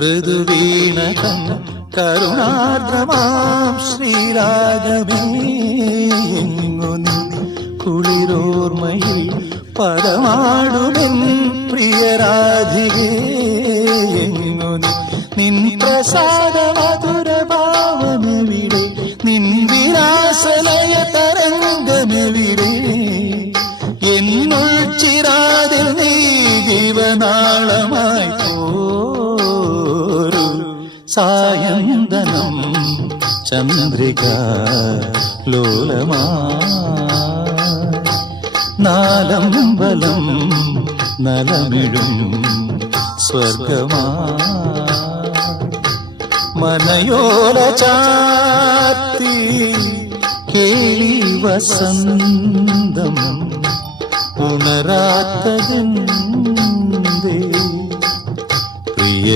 ഋതുവീണതൻ കരുണാർദ്രമാം ശ്രീരാഗമേ എങ്ങു നീ കുളിരോർമ്മയിൽ പദമാടുമെൻ പ്രിയരാധികേ എങ്ങു നീ നിൻ പ്രസാദ മധുരഭാവമെവിടെ നിൻ വിലാസലയ തരംഗമെവിടെ എന്നുൾ ചിരാതിൽ നീ ജീവനാളമായി പോരു സായന്തനം ചന്ദ്രിക ലോലമാ നാലമ്പലം നലമിഴും സ്വർഗമാ മനയോല ചാത്തി കേളി വസന്തം ഉണരാത്തതെന്തേ പ്രിയ